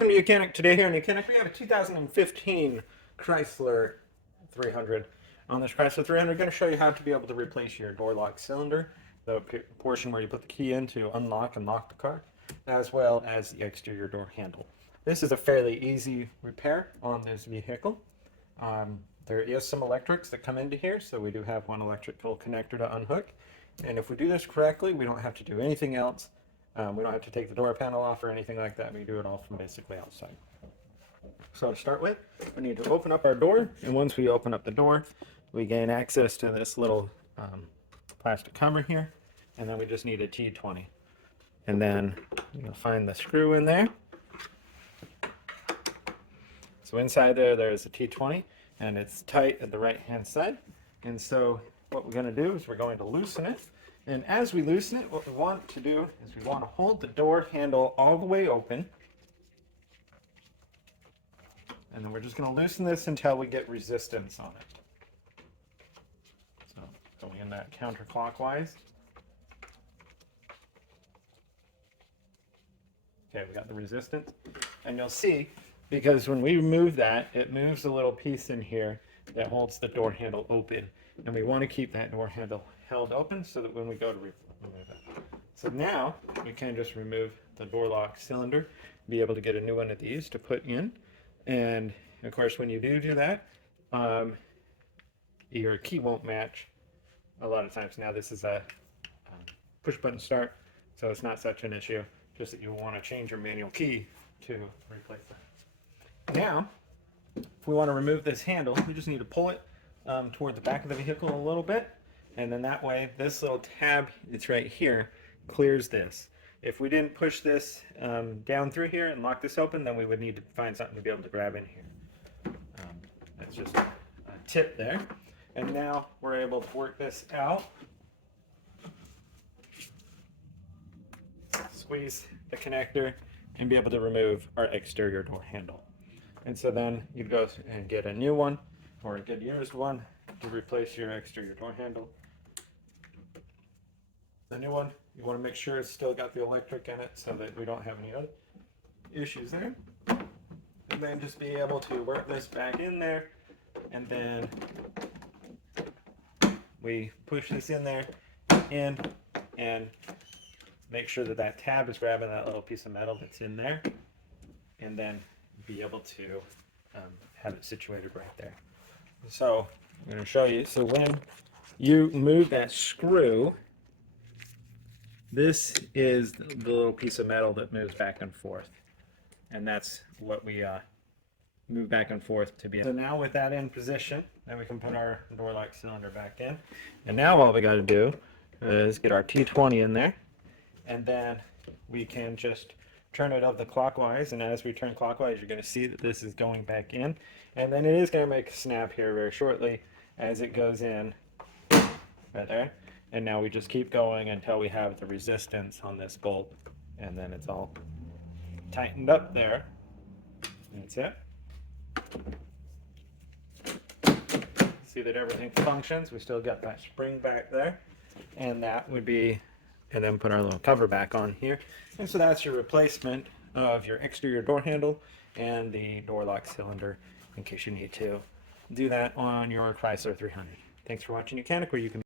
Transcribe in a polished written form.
Welcome to Mechanic. Today here in Mechanic we have a 2015 Chrysler 300. On this Chrysler 300, I'm going to show you how to be able to replace your door lock cylinder, the portion where you put the key in to unlock and lock the car, as well as the exterior door handle. This is a fairly easy repair on this vehicle. There is some electrics that come into here, so we do have one electrical connector to unhook. And if we do this correctly, we don't have to do anything else. We don't have to take the door panel off or anything like that. We do it all from basically outside. So to start with, we need to open up our door, and once we open up the door, we gain access to this little plastic cover here, and then we just need a T20. And then you'll find the screw in there. So inside there's a T20, and it's tight at the right-hand side. And so what we're going to do is we're going to loosen it. And as we loosen it, what we want to do is we want to hold the door handle all the way open. And then we're just going to loosen this until we get resistance on it. So going in that counterclockwise. Okay, we got the resistance. And you'll see, because when we move that, it moves a little piece in here that holds the door handle open. And we want to keep that door handle held open so that when we go to remove it. So now we can just remove the door lock cylinder, be able to get a new one of these to put in. And of course, when you do that, your key won't match a lot of times. Now this is a push button start, so it's not such an issue, just that you want to change your manual key to replace that. Now, if we want to remove this handle, we just need to pull it toward the back of the vehicle a little bit. And then that way, this little tab that's right here clears this. If we didn't push this down through here and lock this open, then we would need to find something to be able to grab in here. That's just a tip there. And now we're able to work this out. Squeeze the connector and be able to remove our exterior door handle. And so then you'd go and get a new one or a good used one to replace your exterior door handle. The new one, you want to make sure it's still got the electric in it so that we don't have any other issues there. And then just be able to work this back in there, and then we push this in there and make sure that that tab is grabbing that little piece of metal that's in there, and then be able to have it situated right there. So I'm going to show you. So when you move that screw, this is the little piece of metal that moves back and forth. And that's what we move back and forth to be. So now with that in position, then we can put our door lock cylinder back in. And now all we got to do is get our T20 in there. And then we can just turn it up the clockwise. And as we turn clockwise, you're going to see that this is going back in. And then it is going to make a snap here very shortly as it goes in right there. And now we just keep going until we have the resistance on this bolt, and then it's all tightened up there. That's it. See that everything functions. We still got that spring back there, and that would be, and then put our little cover back on here. And so that's your replacement of your exterior door handle and the door lock cylinder in case you need to do that on your Chrysler 300. Thanks for watching Mechanic, where you can